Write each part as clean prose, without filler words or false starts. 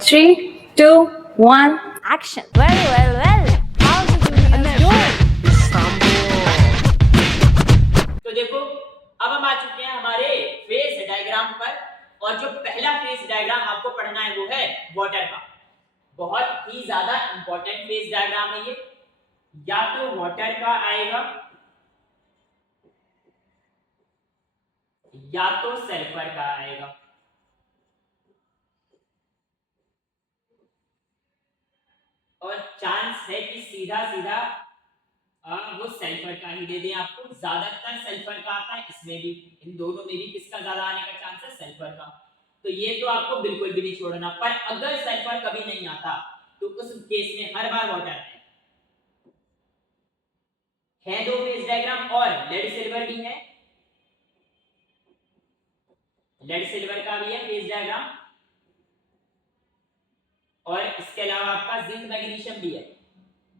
3, 2, 1. Action. Well. How the juniors doing? तो देखो अब हम आ चुके हैं हमारे फेज डायग्राम पर और जो पहला फेज डायग्राम आपको पढ़ना है वो है वाटर का। बहुत ही ज्यादा इंपॉर्टेंट फेज डायग्राम है ये। या तो वाटर का आएगा या तो सल्फर का आएगा। और चांस है कि सीधा सीधा वो सल्फर का ही दे दें आपको। ज्यादातर सल्फर का आता है, इसमें भी इन दोनों में भी किसका ज्यादा आने का चांस है? सल्फर का। तो ये तो आपको बिल्कुल भी नहीं छोड़ना। पर अगर सल्फर कभी नहीं आता तो उस केस में हर बार वाटर है दो फेज डायग्राम और लेड सिल्वर भी है। लेड सिल्वर का भी है फेज डायग्राम और इसके अलावा आपका जिंक मैग्नीशियम भी है।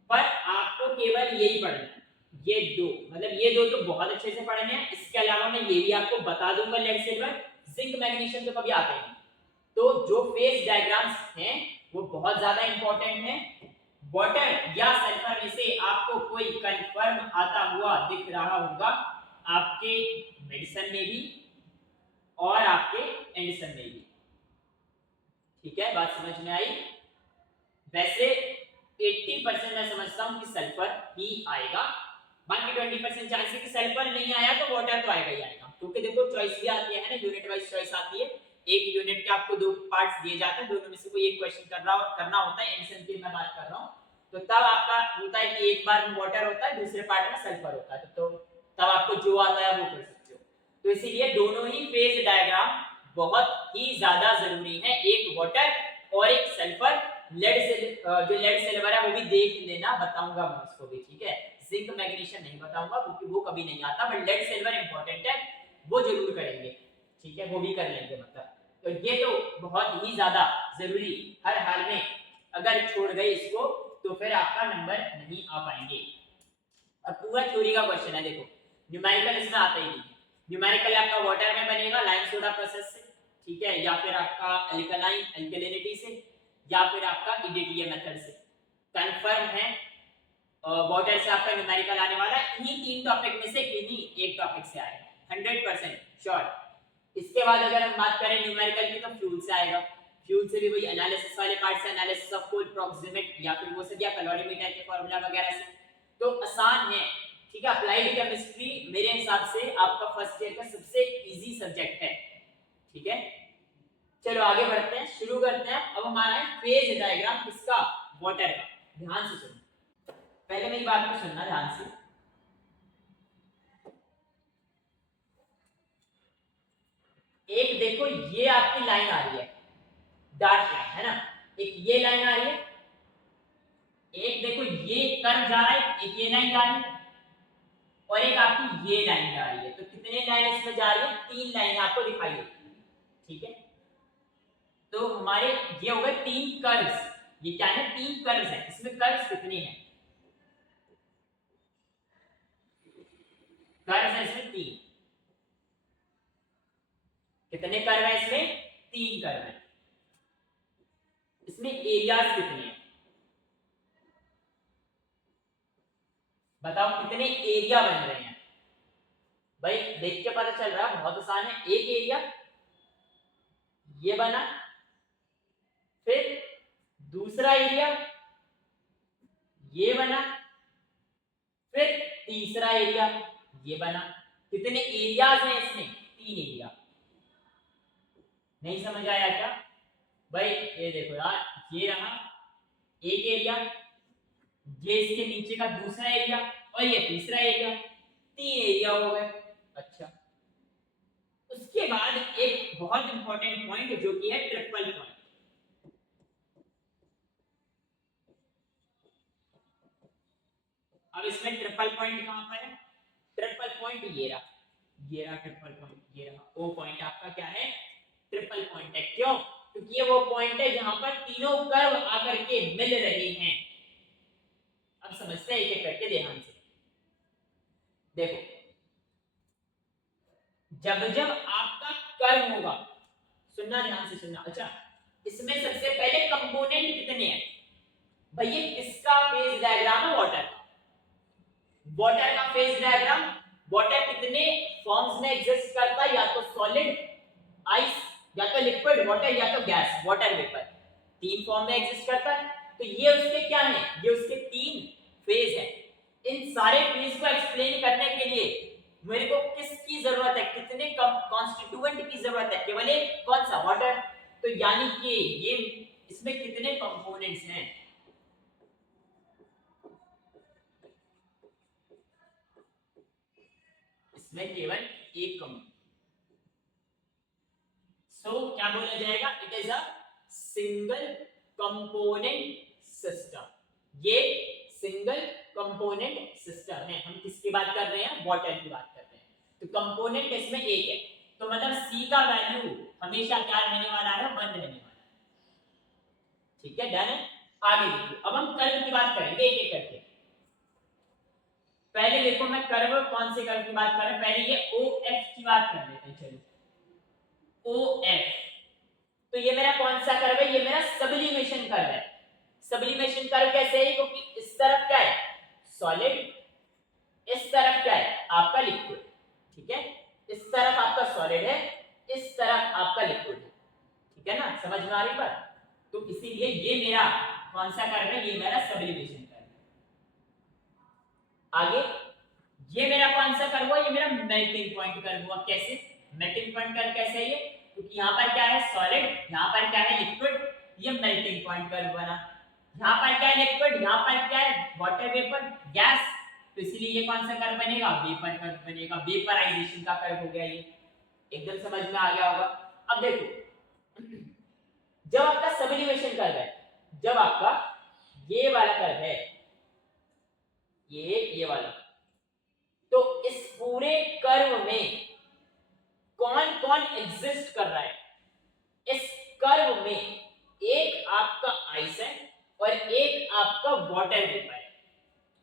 पर आपको केवल यही पढ़ना है, ये दो, मतलब ये दो तो बहुत अच्छे से पढ़ने हैं। इसके अलावा मैं ये भी आपको बता दूंगा, लेड सिल्वर जिंक मैग्नीशियम तो कभी आते हैं। तो जो फेज डायग्राम्स हैं वो बहुत ज्यादा इंपॉर्टेंट है। वाटर या सल्फर में से आपको कोई कंफर्म आता हुआ दिख रहा होगा आपके मेडिसिन में भी और आपके एंडसन में भी। ठीक है, बात समझ में आई? वैसे 80% मैं समझता हूं कि सल्फर ही आएगा। बाकी 20% चांस है कि सल्फर नहीं आया तो वाटर तो आएगा ही आएगा। क्योंकि देखो चॉइस भी आती है ना, यूनिट वाइज चॉइस आती है। एक यूनिट के आपको दो पार्ट्स दिए जाते हैं, दोनों में से कोई एक क्वेश्चन करना होता है। एंडसन की मैं बात कर रहा हूं तो तब आपका होता है कि एक बार में वाटर होता है, दूसरे पार्ट में सल्फर होता है। तो तब आपको जो आता है वो कर सकते हो। तो इसीलिए दोनों ही फेज डायग्राम बहुत ही ज्यादा जरूरी है, एक वाटर और एक सल्फर। जो लेड सिल्वर है वो भी देख लेना, बताऊंगा मैं उसको भी। ठीक है, जिंक मैग्नीशियम नहीं बताऊंगा क्योंकि वो कभी नहीं आता, बट लेड सिल्वर इंपॉर्टेंट है, वो जरूर करेंगे। ठीक है, वो भी कर लेंगे मतलब। तो ये तो बहुत ही ज्यादा जरूरी, हर हाल में अगर छोड़ गए इसको तो फिर आपका नंबर नहीं आ पाएंगे। अब पूरा थ्योरी का क्वेश्चन है, देखो न्यूमेरिकल इसमें आता ही नहीं है। न्यूमेरिकल आपका वाटर में बनेगा लाइम सोडा प्रोसेस से, ठीक है, या फिर आपका अल्कलाइन अल्कलिनिटी से, या फिर आपका ईडीटीए मेथड से। कंफर्म है वाटर से आपका न्यूमेरिकल आने वाला है। इन्हीं तीन टॉपिक में से किन्हीं एक टॉपिक से आएगा 100% श्योर। इसके बाद अगर हम बात करें न्यूमेरिकल की तो फ्यूल से आएगा। फ्यूल से भी वही एनालिसिस वाले पार्ट से, एनालिसिस ऑफ कोल प्रॉक्सिमेट या फिर वो सब, या कैलोरीमीटर के फार्मूला वगैरह से। तो आसान है। ठीक है, अप्लाइड केमिस्ट्री मेरे हिसाब से आपका फर्स्ट ईयर का सबसे इजी सब्जेक्ट है। ठीक है, चलो आगे बढ़ते हैं, शुरू करते हैं। अब हमारा है फेज डायग्राम किसका? वाटर का। ध्यान से सुनो, पहले मेरी बात को सुनना ध्यान से। एक देखो ये आपकी लाइन आ रही है, डार्क लाइन है ना, एक ये लाइन आ रही है, एक देखो ये कर्व जा रहा है, एक ये लाइन जा रही है और एक आपकी ये लाइन जा रही है। तो कितने लाइन इसमें जा रही है? 3 लाइन आपको दिखाई देती। ठीक है, तो हमारे ये हो गए 3 कर्व्स। ये क्या है? 3 कर्व्स हैं। इसमें कर्व्स कितने हैं? कर्व्स हैं इसमें 3। कितने कर्व है इसमें? 3 कर्व है। इसमें एरियाज कितने हैं बताओ? कितने एरिया बन रहे हैं भाई? देख के पता चल रहा है, बहुत आसान है। एक एरिया ये बना, फिर दूसरा एरिया ये बना, फिर तीसरा एरिया ये बना। कितने एरियाज हैं इसमें? 3 एरिया। नहीं समझ आया क्या भाई? ये देखो यार, ये रहा एक एरिया, ये इसके नीचे का दूसरा एरिया और ये तीसरा एरिया। 3 एरिया हो गए। अच्छा, उसके बाद एक बहुत इंपॉर्टेंट पॉइंट जो कि है ट्रिपल पॉइंट। अब इसमें ट्रिपल पॉइंट कहां पर है? ट्रिपल पॉइंट ये रहा, ये रहा ट्रिपल पॉइंट, ये रहा वो पॉइंट आपका क्या है? ट्रिपल पॉइंट है। क्यों? क्योंकि ये वो पॉइंट है जहां पर तीनों कर्व आकर के मिल रहे हैं। अब समझते हैं एक एक करके ध्यान से। देखो, जब जब आपका कर्व होगा, सुनना ध्यान से सुनना। अच्छा, इसमें सबसे पहले कंपोनेंट कितने हैं भैया, किसका फेज डायग्राम है, वाटर का। वाटर का फेज डायग्राम, वाटर कितने फॉर्म्स में एग्जिस्ट करता है, या तो सॉलिड आइस, या तो लिक्विड वाटर, या तो गैस वाटर वेपर, तीन फॉर्म में एग्जिस्ट करता है। तो ये उसके क्या है, ये उसके तीन फेज है। इन सारे फेज को एक्सप्लेन करने के लिए मेरे को किसकी जरूरत है, कितने कॉन्स्टिट्यूएंट की जरूरत है, केवल एक, कौन सा, वाटर। तो यानी कि ये इसमें कितने कंपोनेंट्स हैं, इसमें केवल एक कंपोनेंट। सो क्या बोला जाएगा, it is a single component system. ये सिंगल कंपोनेंट सिस्टम है। हम किसकी बात कर रहे हैं, वाटर की बात कर रहे हैं। तो कंपोनेंट इसमें एक है, तो मतलब C का वैल्यू हमेशा क्या रहने वाला है, 1 रहने वाला है। ठीक है, डन है। आगे देखो, अब हम कर्व की बात करेंगे एक एक करके। पहले देखो मैं कर्व, कौन से कर्व की बात कर रहा हूं, पहले ये OF की बात कर लेते हैं। चलो OF, तो ये मेरा कौन सा कर्व है, ये मेरा सब्लिमेशन कर्व है। सब्लिमेशन कर्व कैसे है, क्योंकि इस तरफ क्या है, सॉलिड, इस तरफ क्या है, आपका लिक्विड। ठीक है, इस तरफ आपका सॉलिड है, इस तरफ आपका लिक्विड है। ठीक है ना, समझ में आ रही बात। तो इसीलिए ये मेरा कौन सा कर्व है, ये मेरा सब्लिमेशन कर्व है। आगे ये मेरा कौन सा कर्व हुआ, ये मेरा मेल्टिंग पॉइंट कर्व हुआ। कैसे मेल्टिंग पॉइंट कर्व कैसे है ये, क्योंकि यहाँ पर क्या है सॉलिड, यहाँ पर क्या है लिक्विड, ये मेल्टिंग पॉइंट कर्व बना। यहाँ पर क्या है लिक्विड, यहाँ पर क्या है वाटर वेपर गैस, तो इसलिए ये कौन सा कर्व बनेगा, वेपर कर्व बनेगा। वेपराइजेशन का कर्व हो गया ये, एकदम समझ में आ गया होगा। अब देखो, जब आपका सब्लिमेशन कर्व है, जब आपका ये वाला कर्व है, ये वाला, तो इस पूरे कर्व में कौन कौन एग्जिस्ट कर रहा है, इस कर्व में एक आपका आइस है और एक आपका वाटर वेपर है।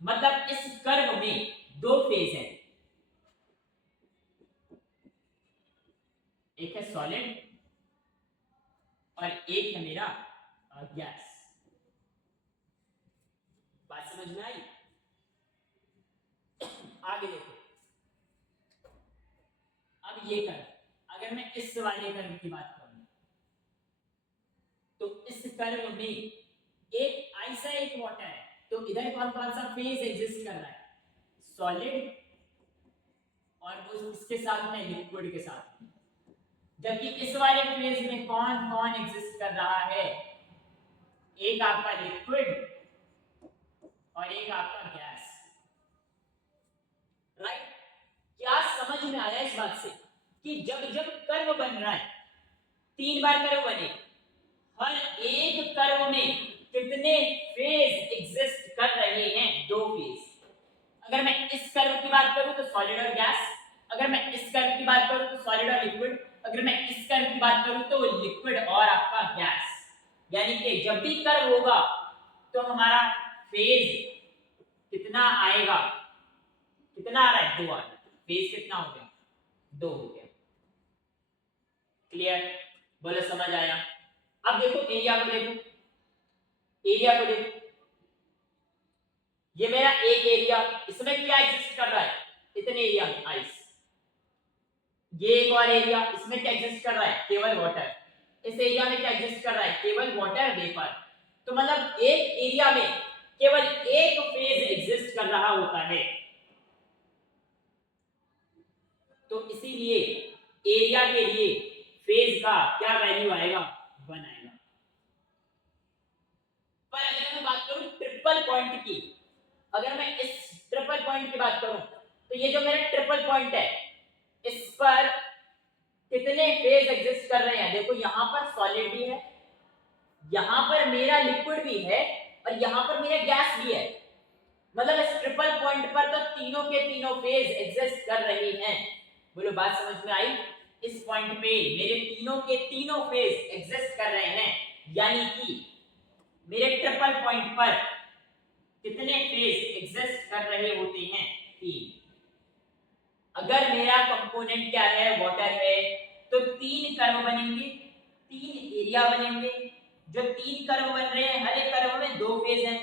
मतलब इस कर्व में दो फेज है, एक है सॉलिड और एक है मेरा गैस। बात समझ में आई। आगे देखो, अब ये कर्व, अगर मैं इस वाले कर्व की बात करूं, तो इस कर्व में एक आइस है एक वाटर है, तो इधर कौन कौन सा फेज एग्जिस्ट कर रहा है, सॉलिड और इसके साथ में लिक्विड के साथ में। जबकि इस वाले फेज में कौन कौन एग्जिस्ट कर रहा है, एक आपका लिक्विड और एक आपका गैस। राइट, क्या समझ में आया इस बात से कि जब जब कर्व बन रहा है, 3 बार कर्व बने, हर एक कर्व में कितने फेज एग्जिस्ट कर रहे हैं, 2 फेज। अगर मैं इस कर्व की बात करूं तो सॉलिड और गैस, अगर मैं इस कर्व की बात करूं तो सॉलिड और लिक्विड, अगर मैं इस कर्व की बात करूं तो लिक्विड और आपका गैस। यानी कि जब भी कर्व होगा तो हमारा फेज कितना आएगा, कितना आ रहा है, 2 आ रहा है। फेज कितना हो गया, 2 हो गया। क्लियर, बोलो समझ आया। अब देखो एरिया को देखो, एरिया को देखो, ये मेरा एक एरिया, इसमें क्या एग्जिस्ट कर रहा है, इतने एरिया में आइस। ये एक और एरिया, इसमें क्या एग्जिस्ट कर रहा है, केवल वाटर। इस एरिया में क्या एग्जिस्ट कर रहा है, केवल वाटर वेपर। तो मतलब एक एरिया में केवल एक फेज एग्जिस्ट कर रहा होता है। तो इसीलिए एरिया के लिए फेज का क्या वैल्यू आएगा, 1 आएगा। पर अगर मैं बात करूं ट्रिपल पॉइंट की, अगर मैं इस ट्रिपल पॉइंट की बात करूं, तो ये जो मेरा ट्रिपल पॉइंट है, इस पर कितने फेज एग्जिस्ट कर रहे हैं। देखो यहां पर सॉलिड भी है, यहां पर मेरा लिक्विड भी है और यहां पर मेरा गैस भी है। मतलब इस ट्रिपल पॉइंट पर तो तीनों के तीनों फेज एग्जिस्ट कर रहे हैं। बोलो बात समझ में आई। इस पॉइंट पे मेरे तीनों के तीनों फेज एग्जिस्ट कर रहे हैं, यानी कि मेरे ट्रिपल पॉइंट पर कितने फेज एग्जिस्ट कर रहे होते हैं, 3। अगर मेरा कंपोनेंट क्या है, वाटर है, तो 3 कर्व बनेंगे, 3 एरिया बनेंगे, जो 3 कर्व बन रहे हैं हर एक कर्व में 2 फेज हैं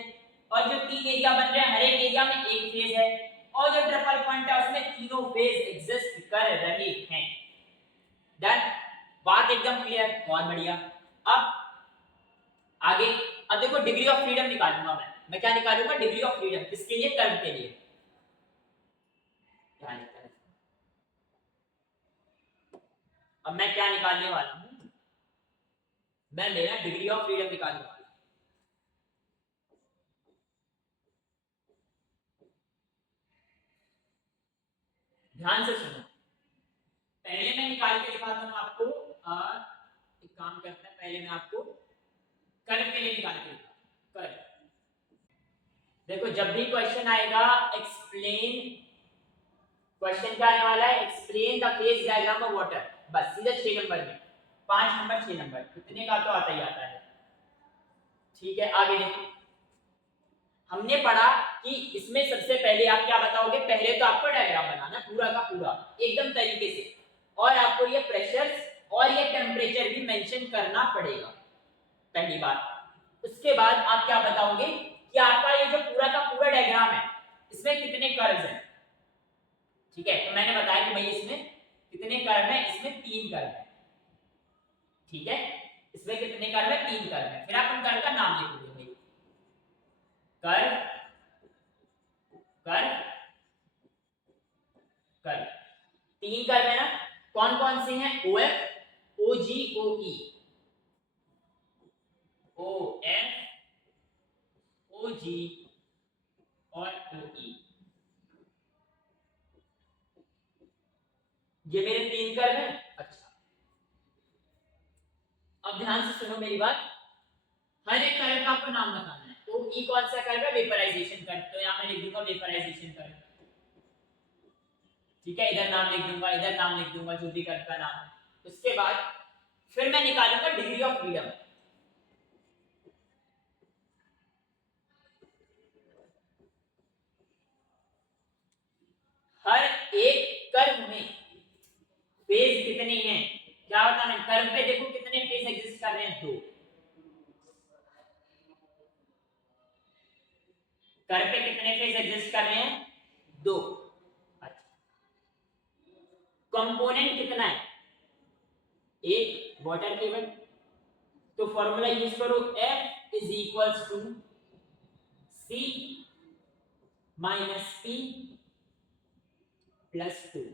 और जो 3 एरिया बन रहे हैं हर एक एरिया में एक फेज है और जो ट्रिपल पॉइंट है उसमें तीनों फेज एग्जिस्ट कर रहे हैं। डन, बात एकदम क्लियर, बहुत बढ़िया। अब आगे, अब देखो डिग्री ऑफ फ्रीडम निकालूंगा मैं क्या निकालूंगा? डिग्री ऑफ फ्रीडम, किसके लिए? कर्व के लिए। अब मैं क्या निकालने वाला हूं? मैं मेरा डिग्री ऑफ फ्रीडम निकालने वाला हूं। ध्यान से सुनो, पहले मैं निकाल के दिखाता हूं आपको। एक काम करते हैं, पहले मैं आपको कर्व के लिए निकाल के दिखाता हूं। कर्व, देखो जब भी क्वेश्चन आएगा एक्सप्लेन, क्वेश्चन क्या आने वाला है? Explain the phase diagram of water, बस सीधा 6 नंबर में, 5 नंबर 6 नंबर, इतने का तो आता ही आता है। ठीक है, आगे देखो, हमने पढ़ा कि इसमें सबसे पहले आप क्या बताओगे? पहले तो आपको डायग्राम बनाना पूरा का पूरा एकदम तरीके से, और आपको ये प्रेशर्स और ये टेम्परेचर भी मेंशन करना पड़ेगा, पहली बात। उसके बाद आप क्या बताओगे कि आपका ये जो पूरा का पूरा डायग्राम है इसमें कितने कर्व्स हैं। ठीक है, तो मैंने बताया कि भाई इसमें कितने कर्व हैं? इसमें 3 कर्व हैं। ठीक है, इसमें कितने कर्व है? 3 कर्व है। फिर आप उन कर्व का नाम लिखोगे भाई, कर्व कर्व कर्व, 3 कर्व है ना? कौन कौन से हैं? OF, OG, OE, OF, OG और OE, ये मेरे 3 कर्व हैं। अच्छा, अब ध्यान से सुनो मेरी बात, हर एक कर्व का आपको नाम बताना है। तो ई कौन सा कर्व है? वेपराइजेशन कर्व, तो यहां मैं लिख दूंगा वेपराइजेशन कर्व। ठीक है, इधर नाम लिख दूंगा, इधर नाम लिख दूंगा, जो भी कर्व का नाम है। उसके बाद फिर मैं निकालूंगा डिग्री ऑफ फ्रीडम। हर एक कर्व में फेज कितने हैं क्या बताना है? कर्व पे देखो कितने फेज एग्जिस्ट कर रहे हैं? 2। कर्व पे कितने फेज एग्जिस्ट कर रहे हैं? 2। अच्छा, कंपोनेंट कितना है? एक वाटर केबल, तो फॉर्मूला यूज करो, F is equals to C minus P plus 2।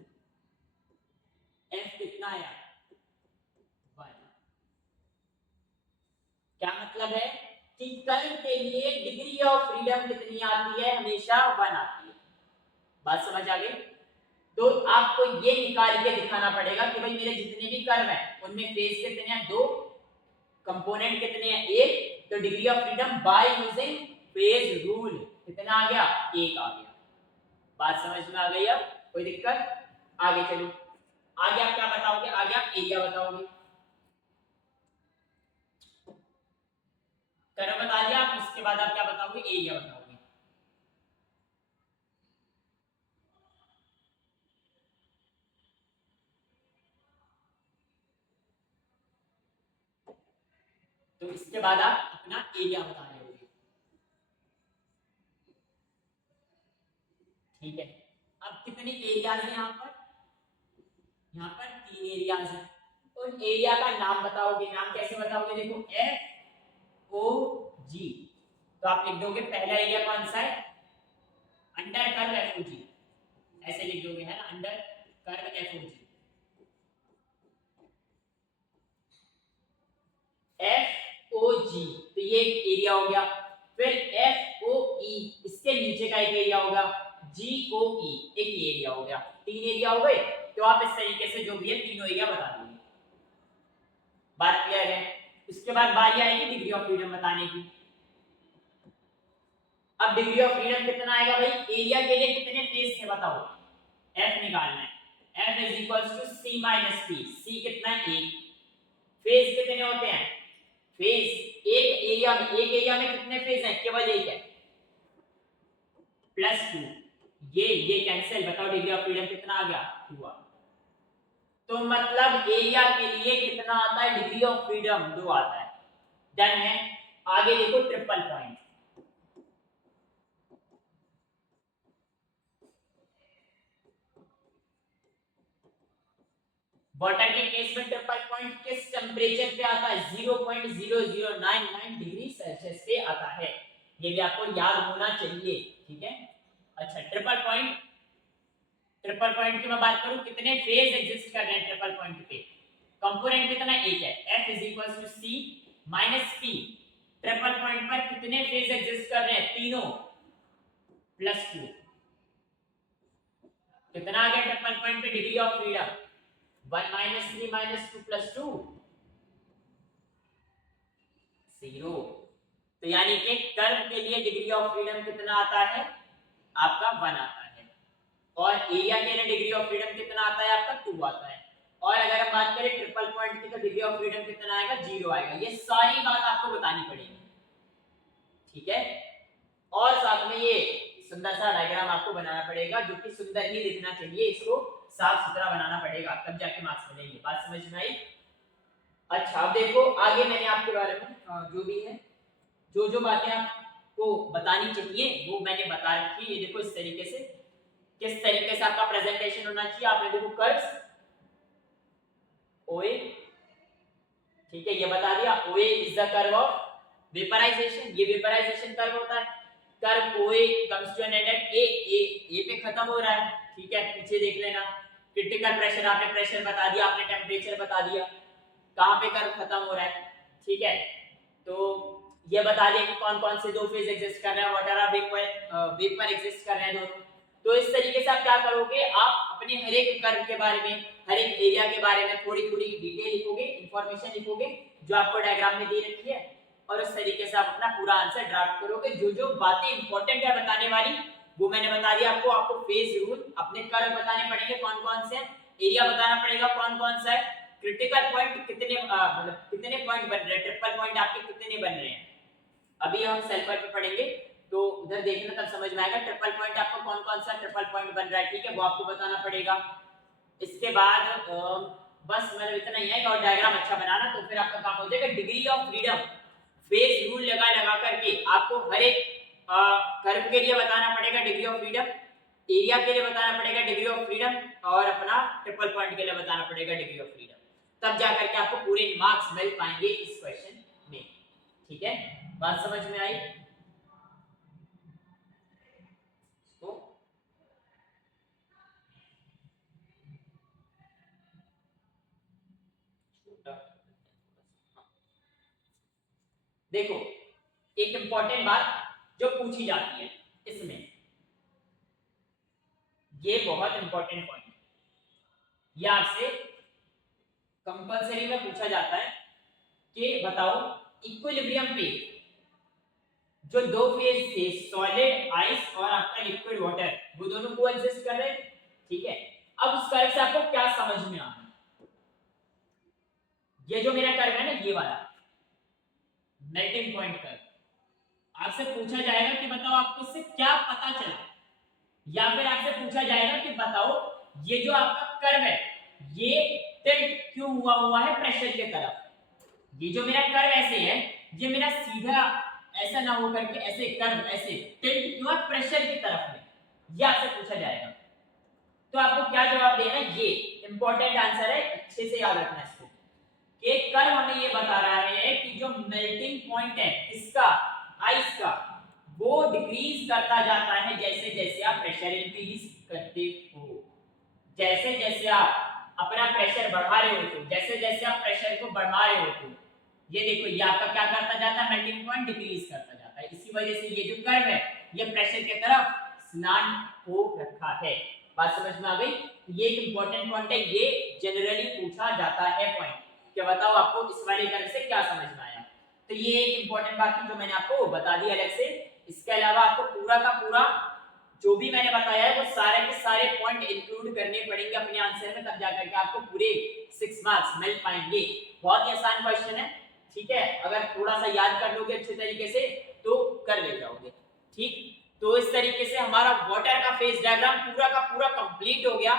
F कितना आया? 1। क्या मतलब है कि कर्व के लिए डिग्री ऑफ फ्रीडम कितनी आती है? हमेशा 1 आती है। बात समझ आ गई? तो आपको ये निकाल के दिखाना पड़ेगा कि भाई मेरे जितने भी कर्व हैं उनमें फेज कितने हैं? 2, कंपोनेंट कितने हैं? 1। तो degree of freedom by using phase rule कितना आ गया? 1 आ गया। बात समझ में आ गई? अब कोई दिक्कत? आगे चलो, आगे आप क्या बताओगे? आगे आप एरिया बताओगे। कर्व बता दिया आप, उसके बाद आप क्या बताओगे? एरिया बताओगे। तो इसके बाद आप अपना एरिया बता रहे होगे। ठीक है, अब कितने एरियाज हैं यहाँ पर? यहाँ पर 3 एरियाज हैं। उन एरिया का नाम बताओगे। नाम कैसे बताओगे? देखो FOG, तो आप लिख दोगे पहला एरिया कौन सा है? अंडर कर्व FOG, ऐसे लिख दोगे, है ना? Under curve FOG। FOG, तो ये एक एरिया हो गया। फिर FOE, इसके नीचे का एक एरिया होगा। GOE, एक ये एरिया हो गया। 3 एरिया हो गए। तो आप इस तरीके से जो भी है तीनों एरिया बता दोगे। बात क्लियर है? उसके बाद बारी आएगी डिग्री ऑफ फ्रीडम बताने की। अब डिग्री ऑफ फ्रीडम कितना आएगा भाई? एरिया के लिए कितने फेज थे बताओ? F निकालना है। F is equals to C minus P। C कितना है? 1। फेज कितने होते हैं? फेज एक एरिया में कितने फेज हैं? केवल एक है, प्लस 2। ये कैंसिल, बताओ डिग्री ऑफ फ्रीडम कितना आ गया? 2 आ। तो मतलब एरिया के लिए कितना आता है डिग्री ऑफ फ्रीडम? 2 आता है। डन है। आगे देखो ट्रिपल पॉइंट। वाटर के केस में ट्रिपल पॉइंट किस टेम्परेचर पे आता है? 0.0099 डिग्री सेल्सियस पे आता है। ये भी आपको याद होना चाहिए, ठीक है। अच्छा, ट्रिपल पॉइंट की मैं बात करूं, कितने फेज एग्जिस्ट कर रहे हैं ट्रिपल पॉइंट पे? कंपोनेंट कितना? एक है। F = C - P। Triple point पर कितने फेज एग्जिस्ट कर रहे हैं? तीनों +2। कितना आ गया ट्रिपल पॉइंट पे डिग्री ऑफ फ्रीडम? 1 - 3 - 2 + 2 0। तो यानी कि कर्व के लिए डिग्री ऑफ फ्रीडम कितना आता है? आपका 1 आता है। और एरिया के लिए डिग्री ऑफ फ्रीडम कितना आता है? आपका 2 आता है। और अगर हम बात करें ट्रिपल पॉइंट की, तो डिग्री ऑफ फ्रीडम कितना आएगा? 0 आएगा। ये सारी बात आपको बतानी पड़ेगी, ठीक है। और साथ में ये सुंदर सा डायग्राम आपको बनाना पड़ेगा, जो कि सुंदर ही दिखना चाहिए, इसको साफ सुथरा बनाना पड़ेगा, तब जाके मार्क्स मिलेंगे। बात समझ में आई? अच्छा, अब देखो आगे मैंने आपके बारे में जो भी है, जो बातें आपको बतानी चाहिए वो मैंने बता रखी है। ये देखो इस तरीके से, किस तरीके से आपका प्रेजेंटेशन होना चाहिए। आपने देखो कर्व्स ओए, ठीक है, ये बता दिया। OA is the curve of vaporization, ये वेपराइजेशन कर्व होता है। Curve OA comes to N and at A पे खत्म हो रहा है, ठीक है। पीछे देख लेना, क्रिटिकल प्रेशर, आपने प्रेशर बता दिया, आपने टेम्परेचर बता दिया, कहां पे कर्व खत्म हो रहा है, ठीक है। तो ये बता दिया कि कौन कौन से दो फेज एग्जिस्ट कर रहे हैं, वाटर और वेपर एग्जिस्ट कर रहे हैं दोनों। तो इस तरीके से आप क्या करोगे, आप अपने हर एक कर्व के बारे में, हर एक एरिया के बारे में थोड़ी थोड़ी डिटेल लिखोगे, इंफॉर्मेशन लिखोगे जो आपको डायग्राम में दे रखी है, और उस तरीके से आप अपना पूरा आंसर ड्राफ्ट करोगे। जो जो बातें इंपॉर्टेंट है बताने वाली वो मैंने बता दिया आपको। आपको फेज रूल, अपने कर्व बताने पड़ेंगे कौन कौन से, एरिया बताना पड़ेगा कौन कौन सा है, क्रिटिकल पॉइंट कितने मतलब कितने पॉइंट बन रहे हैं, ट्रिपल पॉइंट आपके कितने बन रहे हैं। अभी हम सल्फर पे पढ़ेंगे तो उधर देखना, तब समझ में आएगा ट्रिपल पॉइंट आपका कौन कौन सा ट्रिपल पॉइंट बन रहा है, ठीक है, वो आपको बताना पड़ेगा। इसके बाद बस मतलब इतना ही है। और डायग्राम अच्छा बनाना, तो फिर आपका काम हो जाएगा। Degree of freedom, phase rule लगा लगा करके आपको हर एक कर्व के लिए बताना पड़ेगा डिग्री ऑफ फ्रीडम, एरिया के लिए बताना पड़ेगा डिग्री ऑफ फ्रीडम, और अपना ट्रिपल पॉइंट के लिए बताना पड़ेगा डिग्री ऑफ फ्रीडम। तब जाकर के आपको पूरे मार्क्स मिल पाएंगे इस क्वेश्चन में, ठीक है। बात समझ में आई? तो देखो, एक इंपॉर्टेंट बात जो पूछी जाती है इसमें, ये बहुत इंपॉर्टेंट पॉइंट है, ये आपसे कंपलसरी में पूछा जाता है कि बताओ इक्विलिब्रियम पे जो दो फेज थे, सॉलिड आइस और आपका लिक्विड वाटर, वो दोनों कोएग्जिस्ट कर रहे हैं, ठीक है। अब उस कर्व से आपको क्या समझ में आ रहा है? ये जो मेरा कर्व है ना, ये वाला मेल्टिंग पॉइंट कर्व, आपसे पूछा जाएगा कि बताओ आपको इससे क्या पता चला, या फिर आपसे पूछा जाएगा कि बताओ ये जो आपका कर्व है ये टिल्ट क्यों हुआ है प्रेशर के तरफ। ये जो मेरा कर्व ऐसे है, ये मेरा सीधा ऐसा ना हो करके ऐसे कर्व ऐसे टिल्ट क्यों है प्रेशर की तरफ में, ये आपसे पूछा जाएगा। तो आपको क्या जवाब देना है, ये इंपॉर्टेंट आंसर है, अच्छे से याद रखना इसको। कि कर्व हमें ये बता रहा है कि जो मेल्टिंग पॉइंट है इसका, आइस का, वो डिक्रीज करता जाता है जैसे जैसे आप प्रेशर इंक्रीज करते हो। जैसे जैसे आप अपना प्रेशर बढ़ा रहे हो, तो जैसे जैसे आप प्रेशर को बढ़ा रहे हो, तो ये देखो ये आपका क्या करता जाता है, मेल्टिंग पॉइंट डिक्रीज करता जाता है। इसी वजह से ये जो कर्व है ये प्रेशर की तरफ स्नान हो रखा है। बात समझ में आ गई? ये एक इंपॉर्टेंट पॉइंट है, ये जनरली पूछा जाता है पॉइंट, कि बताओ आपको इस वाले कर्व से क्या समझ में आया। तो ये एक इंपॉर्टेंट बात थी जो मैंने आपको बता दी अलग से। इसके अलावा आपको पूरा का पूरा जो भी मैंने बताया है वो सारे के सारे पॉइंट इंक्लूड करने पड़ेंगे अपने आंसर में, तब जाकर के आपको पूरे 6 मार्क्स मिल पाएंगे। बहुत ही आसान क्वेश्चन है, ठीक है। अगर थोड़ा सा याद कर लोगे अच्छे तरीके से तो कर ले जाओगे, ठीक। तो इस तरीके से हमारा वाटर का फेज डायग्राम पूरा का पूरा कंप्लीट हो गया।